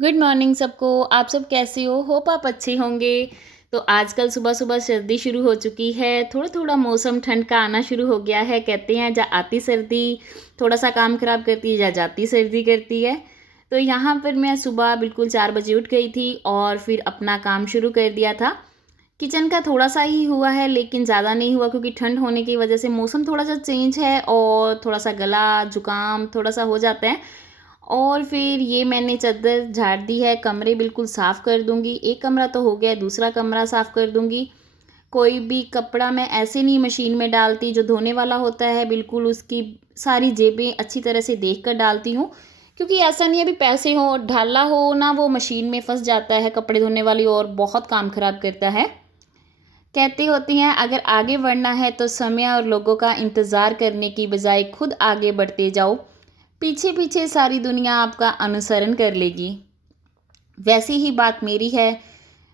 Good morning सबको। आप सब कैसे हो? होप आप अच्छे होंगे। तो आजकल सुबह-सुबह सर्दी शुरू हो चुकी है, थोड़ा-थोड़ा मौसम ठंड का आना शुरू हो गया है। कहते हैं जहाँ आती सर्दी थोड़ा-सा काम ख़राब करती है, या जाती सर्दी करती है। तो यहाँ पर मैं सुबह बिल्कुल 4 बजे उठ गई थी और फिर अपना काम शुरू कर दिया था। किचन का थोड़ा-सा ही हुआ है लेकिन ज़्यादा नहीं हुआ क्योंकि ठंड होने की वजह से मौसम थोड़ा-सा चेंज है और थोड़ा-सा गला, जुकाम थोड़ा-सा हो जाता है। और फिर ये मैंने चद्दर झाड़ दी है, कमरे बिल्कुल साफ़ कर दूँगी। एक कमरा तो हो गया, दूसरा कमरा साफ़ कर दूँगी। कोई भी कपड़ा मैं ऐसे नहीं मशीन में डालती, जो धोने वाला होता है बिल्कुल उसकी सारी जेबें अच्छी तरह से देख कर डालती हूँ। क्योंकि ऐसा नहीं है अभी पैसे हों, ढाला हो ना वो मशीन में फँस जाता है कपड़े धोने वाली और बहुत काम ख़राब करता है। कहती होती हैं अगर आगे बढ़ना है तो समय और लोगों का इंतज़ार करने की बजाय खुद आगे बढ़ते जाओ। पीछे पीछे सारी दुनिया आपका अनुसरण कर लेगी। वैसी ही बात मेरी है।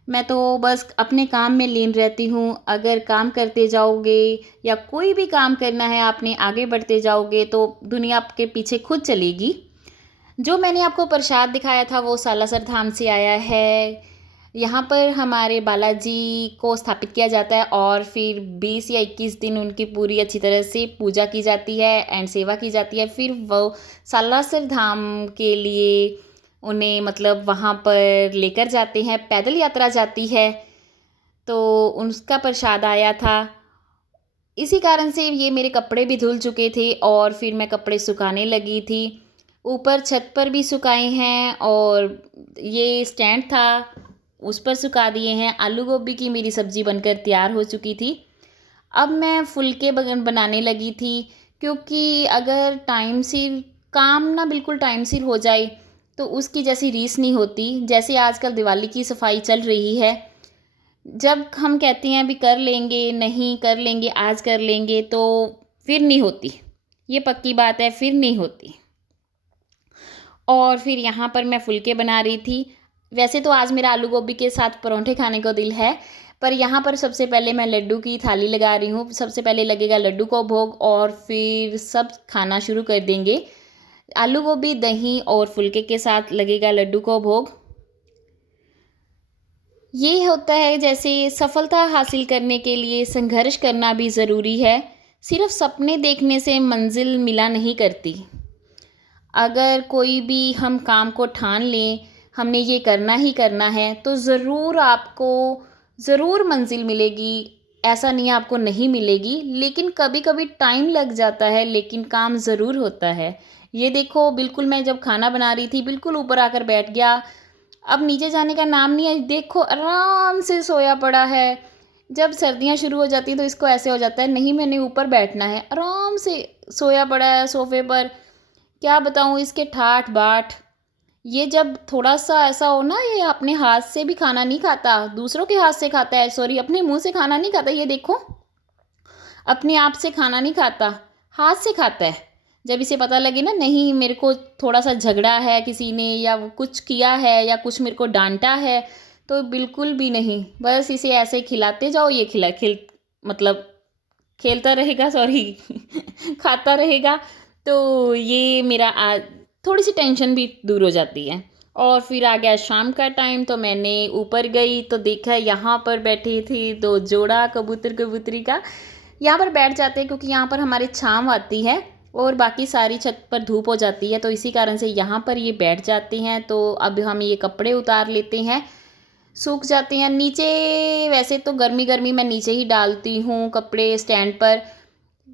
मैं तो बस अपने काम में लीन रहती हूँ। अगर काम करते जाओगे या कोई भी काम करना है आपने, आगे बढ़ते जाओगे तो दुनिया आपके पीछे खुद चलेगी। जो मैंने आपको प्रसाद दिखाया था वो सालासर धाम से आया है। यहाँ पर हमारे बालाजी को स्थापित किया जाता है और फिर 20 या 21 दिन उनकी पूरी अच्छी तरह से पूजा की जाती है एंड सेवा की जाती है। फिर वो सालासर धाम के लिए उन्हें मतलब वहाँ पर लेकर जाते हैं, पैदल यात्रा जाती है, तो उसका प्रसाद आया था। इसी कारण से ये मेरे कपड़े भी धुल चुके थे और फिर मैं कपड़े सुखाने लगी थी। ऊपर छत पर भी सुखाए हैं और ये स्टैंड था उस पर सुखा दिए हैं। आलू गोभी की मेरी सब्ज़ी बनकर तैयार हो चुकी थी। अब मैं फुलके बगन बनाने लगी थी क्योंकि अगर टाइम सिर काम ना बिल्कुल टाइम सिर हो जाए तो उसकी जैसी रीस नहीं होती। जैसे आजकल दिवाली की सफाई चल रही है, जब हम कहते हैं अभी कर लेंगे, नहीं कर लेंगे, आज कर लेंगे तो फिर नहीं होती। ये पक्की बात है, फिर नहीं होती। और फिर यहाँ पर मैं फुलके बना रही थी। वैसे तो आज मेरा आलू गोभी के साथ परोंठे खाने को दिल है, पर यहाँ पर सबसे पहले मैं लड्डू की थाली लगा रही हूँ। सबसे पहले लगेगा लड्डू को भोग और फिर सब खाना शुरू कर देंगे। आलू गोभी, दही और फुलके के साथ लगेगा लड्डू को भोग। ये होता है जैसे सफलता हासिल करने के लिए संघर्ष करना भी ज़रूरी है। सिर्फ सपने देखने से मंजिल मिला नहीं करती। अगर कोई भी हम काम को ठान लें, हमने ये करना ही करना है, तो ज़रूर आपको ज़रूर मंजिल मिलेगी। ऐसा नहीं है आपको नहीं मिलेगी, लेकिन कभी-कभी टाइम लग जाता है, लेकिन काम ज़रूर होता है। ये देखो बिल्कुल मैं जब खाना बना रही थी, बिल्कुल ऊपर आकर बैठ गया। अब नीचे जाने का नाम नहीं है, देखो आराम से सोया पड़ा है। जब सर्दियाँ शुरू हो जाती हैं तो इसको ऐसे हो जाता है, नहीं मैंने ऊपर बैठना है, आराम से सोया पड़ा है सोफ़े पर। क्या बताऊँ इसके ठाठ बाट। ये जब थोड़ा-सा ऐसा हो ना, ये अपने हाथ से भी खाना नहीं खाता, दूसरों के हाथ से खाता है, सॉरी अपने मुँह से खाना नहीं खाता, ये देखो। अपने आप से खाना नहीं खाता, हाथ से खाता है। जब इसे पता लगे ना नहीं मेरे को थोड़ा-सा झगड़ा है किसी ने या वो कुछ किया है या कुछ मेरे को डाँटा है, तो बिल्कुल भी नहीं, बस इसे ऐसे खिलाते जाओ, ये खिला खिल मतलब खेलता रहेगा, सॉरी खाता रहेगा। तो ये मेरा थोड़ी-सी टेंशन भी दूर हो जाती है। और फिर आ गया शाम का टाइम, तो मैंने ऊपर गई तो देखा यहाँ पर बैठी थी 2 जोड़ा कबूतर-कबूतरी का। यहाँ पर बैठ जाते हैं क्योंकि यहाँ पर हमारी छाँव आती है और बाकी सारी छत पर धूप हो जाती है, तो इसी कारण से यहाँ पर ये बैठ जाते हैं। तो अब हम ये कपड़े उतार लेते हैं, सूख जाते हैं नीचे। वैसे तो गर्मी-गर्मी मैं नीचे ही डालती हूँ कपड़े स्टैंड पर,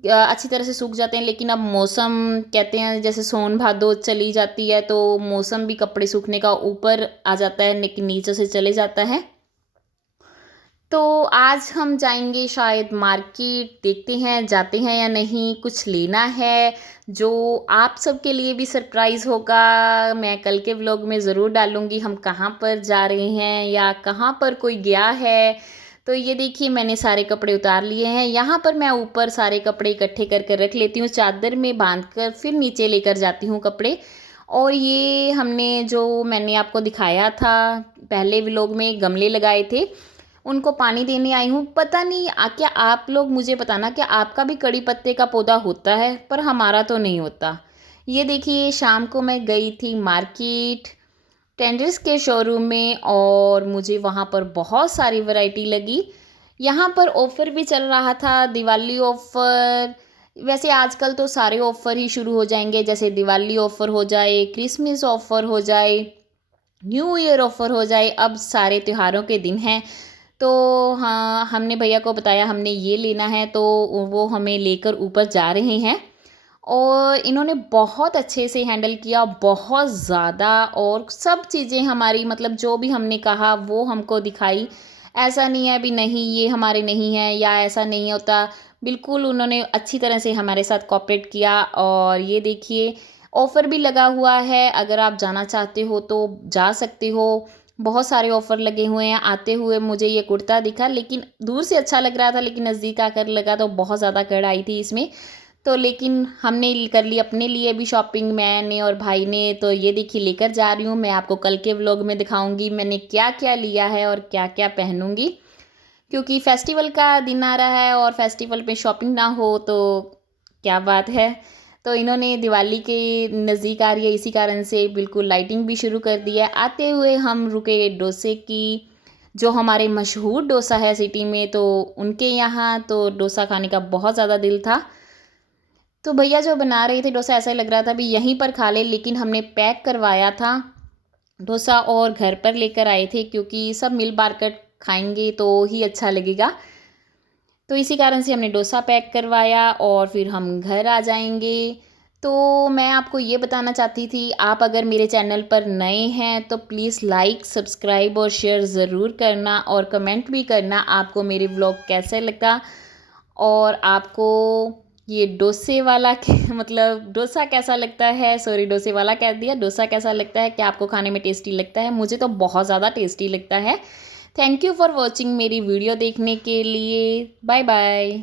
अच्छी तरह से सूख जाते हैं। लेकिन अब मौसम कहते हैं जैसे सोन भादो चली जाती है तो मौसम भी कपड़े सूखने का ऊपर आ जाता है, लेकिन नीचे से चले जाता है। तो आज हम जाएँगे शायद मार्केट, देखते हैं जाते हैं या नहीं, कुछ लेना है जो आप सबके लिए भी सरप्राइज़ होगा। मैं कल के व्लॉग में ज़रूर डालूँगी हम कहाँ पर जा रहे हैं या कहाँ पर कोई गया है। तो ये देखिए मैंने सारे कपड़े उतार लिए हैं। यहाँ पर मैं ऊपर सारे कपड़े इकट्ठे कर कर रख लेती हूँ, चादर में बाँध कर फिर नीचे लेकर जाती हूँ कपड़े। और ये हमने जो मैंने आपको दिखाया था पहले व्लॉग में, गमले लगाए थे, उनको पानी देने आई हूँ। पता नहीं क्या आप लोग मुझे बताना, क्या आपका भी कड़ी पत्ते का पौधा होता है? पर हमारा तो नहीं होता। ये देखिए शाम को मैं गई थी मार्केट टेंडर्स के शोरूम में और मुझे वहाँ पर बहुत सारी वैरायटी लगी। यहाँ पर ऑफ़र भी चल रहा था, दिवाली ऑफ़र। वैसे आजकल तो सारे ऑफ़र ही शुरू हो जाएंगे, जैसे दिवाली ऑफ़र हो जाए, क्रिसमस ऑफ़र हो जाए, न्यू ईयर ऑफ़र हो जाए। अब सारे त्योहारों के दिन हैं, तो हाँ, हमने भैया को बताया हमने ये लेना है, तो वो हमें लेकर ऊपर जा रहे हैं। और इन्होंने बहुत अच्छे से हैंडल किया, बहुत ज़्यादा। और सब चीज़ें हमारी, मतलब जो भी हमने कहा वो हमको दिखाई। ऐसा नहीं है अभी नहीं ये हमारे नहीं है या ऐसा नहीं होता, बिल्कुल उन्होंने अच्छी तरह से हमारे साथ कोऑपरेट किया। और ये देखिए ऑफ़र भी लगा हुआ है, अगर आप जाना चाहते हो तो जा सकते हो। बहुत सारे ऑफ़र लगे हुए हैं। आते हुए मुझे ये कुर्ता दिखा, लेकिन दूर से अच्छा लग रहा था, लेकिन नज़दीक आकर लगा तो बहुत ज़्यादा कढ़ाई थी इसमें। तो लेकिन हमने कर ली अपने लिए भी शॉपिंग, मैंने और भाई ने। तो ये देखिए लेकर जा रही हूँ, मैं आपको कल के व्लॉग में दिखाऊंगी मैंने क्या क्या लिया है और क्या क्या पहनूंगी, क्योंकि फेस्टिवल का दिन आ रहा है और फेस्टिवल पे शॉपिंग ना हो तो क्या बात है। तो इन्होंने दिवाली के नज़दीक आ रही है, इसी कारण से बिल्कुल लाइटिंग भी शुरू कर दी है। आते हुए हम रुके डोसे की, जो हमारे मशहूर डोसा है सिटी में, तो उनके यहाँ तो डोसा खाने का बहुत ज़्यादा दिल था। तो भैया जो बना रहे थे डोसा, ऐसा ही लग रहा था भी यहीं पर खा ले, लेकिन हमने पैक करवाया था डोसा और घर पर लेकर आए थे, क्योंकि सब मिल बांट कर खाएंगे तो ही अच्छा लगेगा। तो इसी कारण से हमने डोसा पैक करवाया और फिर हम घर आ जाएंगे। तो मैं आपको ये बताना चाहती थी, आप अगर मेरे चैनल पर नए हैं तो प्लीज़ लाइक, सब्सक्राइब और शेयर ज़रूर करना, और कमेंट भी करना आपको मेरे व्लॉग कैसे लगा। और आपको ये डोसे वाला मतलब डोसा कैसा लगता है, सॉरी डोसे वाला कह दिया, डोसा कैसा लगता है, क्या आपको खाने में टेस्टी लगता है? मुझे तो बहुत ज़्यादा टेस्टी लगता है। थैंक यू फॉर वॉचिंग, मेरी वीडियो देखने के लिए। Bye bye.